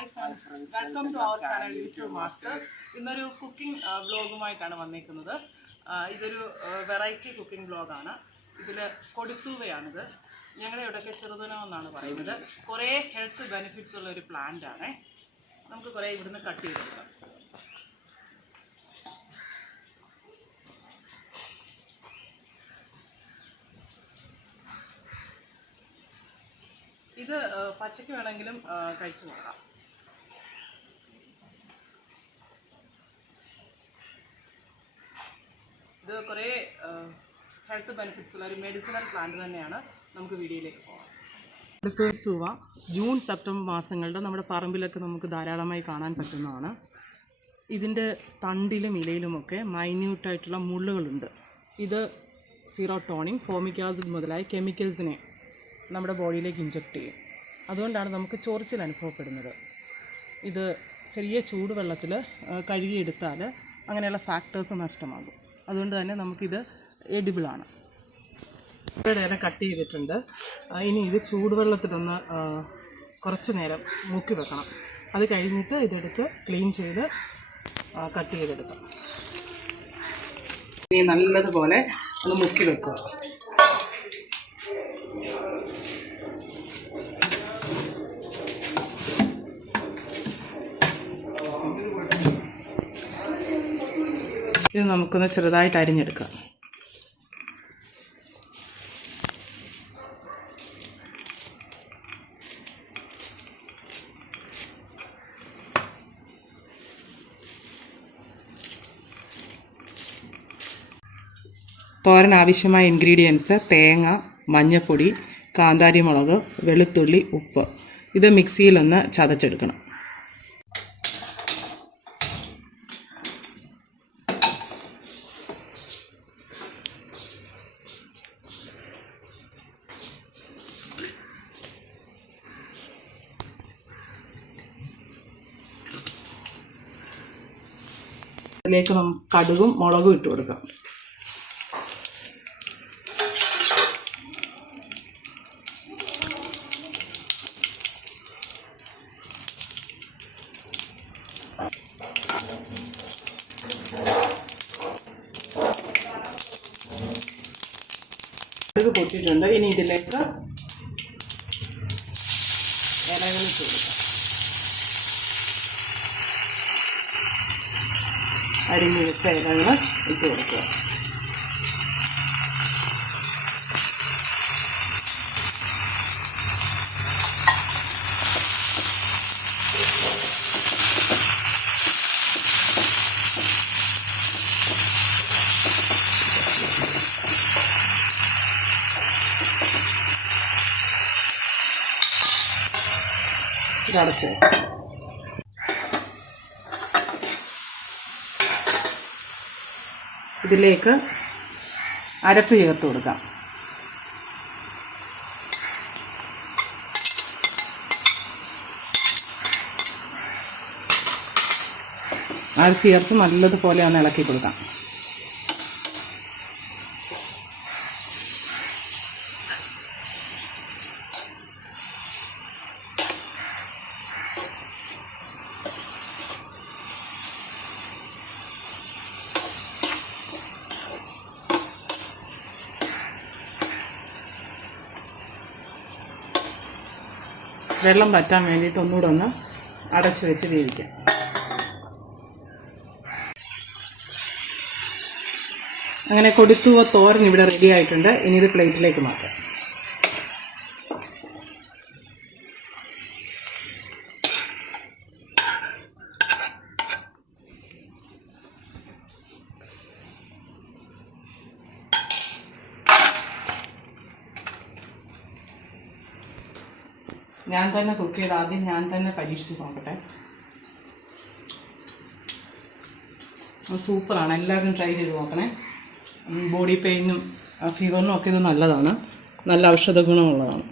Hi friends, welcome to our channel YouTube Masters. ഇന്നൊരു cooking വ്ലോഗുമായിട്ടാണ് വന്നിരിക്കുന്നത്. ഇതൊരു വെറൈറ്റി കുക്കിംഗ് വ്ലോഗാണ്. ഇതിൽ കൊടുത്തൂവയാണിത്. ഞങ്ങളുടെ ഇവിടെയൊക്കെ ചെറുതനം എന്നാണ് പറയുന്നത്. കുറേ ഹെൽത്ത് ബെനിഫിറ്റ്സ് ഉള്ള ഒരു പ്ലാന്റ് ആണ്. നമുക്ക് കുറേ ഇവിടുന്ന് കട്ട് ചെയ്തെടുക്കാം. ഇത് പച്ചയ്ക്ക് വേണമെങ്കിലും കഴിച്ചു നോക്കാം. ഇത് കുറേ ഹെൽത്ത് ബെനിഫിറ്റ്സ് ഉള്ള ഒരു മെഡിസിനൽ പ്ലാന്റ് തന്നെയാണ്. നമുക്ക് വീഡിയോയിലേക്ക് പോകാം. കൊടുത്തൂവ ജൂൺ സെപ്റ്റംബർ മാസങ്ങളുടെ നമ്മുടെ പറമ്പിലൊക്കെ നമുക്ക് ധാരാളമായി കാണാൻ പറ്റുന്നതാണ്. ഇതിൻ്റെ തണ്ടിലും ഇലയിലുമൊക്കെ മൈന്യൂട്ടായിട്ടുള്ള മുള്ളുകളുണ്ട്. ഇത് സീറോട്ടോണിൻ, ഫോമിക് ആസിഡ് മുതലായ കെമിക്കൽസിനെ നമ്മുടെ ബോഡിയിലേക്ക് ഇഞ്ചെക്ട് ചെയ്യും. അതുകൊണ്ടാണ് നമുക്ക് ചൊറിച്ചിൽ അനുഭവപ്പെടുന്നത്. ഇത് ചെറിയ ചൂടുവെള്ളത്തിൽ കഴുകിയെടുത്താൽ അങ്ങനെയുള്ള ഫാക്ടേഴ്സ് നഷ്ടമാകും. അതുകൊണ്ട് തന്നെ നമുക്കിത് എഡിബിളാണ്. ഇവരെ കട്ട് ചെയ്തിട്ടുണ്ട്. ഇനി ഇത് ചൂടുവെള്ളത്തിലൊന്ന് കുറച്ച് നേരം മുക്കി വെക്കണം. അത് കഴിഞ്ഞിട്ട് ഇതെടുത്ത് ക്ലീൻ ചെയ്ത് കട്ട് ചെയ്തെടുക്കാം. ഇനി നല്ലതുപോലെ ഒന്ന് മുക്കി വെക്കുക. ഇത് നമുക്കൊന്ന് ചെറുതായിട്ട് അരിഞ്ഞെടുക്കാം. തോരൻ ആവശ്യമായ ഇൻഗ്രീഡിയൻസ്: തേങ്ങ, മഞ്ഞൾപ്പൊടി, കാന്താരി മുളക്, വെളുത്തുള്ളി, ഉപ്പ്. ഇത് മിക്സിയിലൊന്ന് ചതച്ചെടുക്കണം. ഇതിലേക്ക് നമുക്ക് കടുകും മുളകും ഇട്ട് കൊടുക്കാം. കടുക് പൊട്ടിയിട്ടുണ്ട്. ഇനി ഇതിലേക്ക് ഇലകൾ ഇട്ട് കൊടുക്കാം. അരിഞ്ഞ് വെച്ച ഇലകൾ ഇട്ട് കൊടുക്കുക. ഇതടച്ച് ഇതിലേക്ക് അരപ്പ് ചേർത്ത് കൊടുക്കാം. അരപ്പ് ചേർത്ത് നല്ലതുപോലെ ഒന്ന് ഇളക്കി കൊടുക്കാം. വെള്ളം വറ്റാൻ വേണ്ടിയിട്ട് ഒന്നുകൂടെ ഒന്ന് അടച്ചു വെച്ച് വേവിക്കാം. അങ്ങനെ കൊടുത്തൂവ തോരൻ ഇവിടെ റെഡി ആയിട്ടുണ്ട്. ഇനി ഇത് പ്ലേറ്റിലേക്ക് മാറ്റാം. ഞാൻ തന്നെ കുക്ക് ചെയ്ത് ആദ്യം ഞാൻ തന്നെ പരീക്ഷിച്ച് നോക്കട്ടെ. സൂപ്പറാണ്. എല്ലാവരും ട്രൈ ചെയ്ത് നോക്കണേ. ബോഡി പെയിനും ഫീവറിനും ഒക്കെ ഇത് നല്ലതാണ്. നല്ല ഔഷധ ഗുണമുള്ളതാണ്.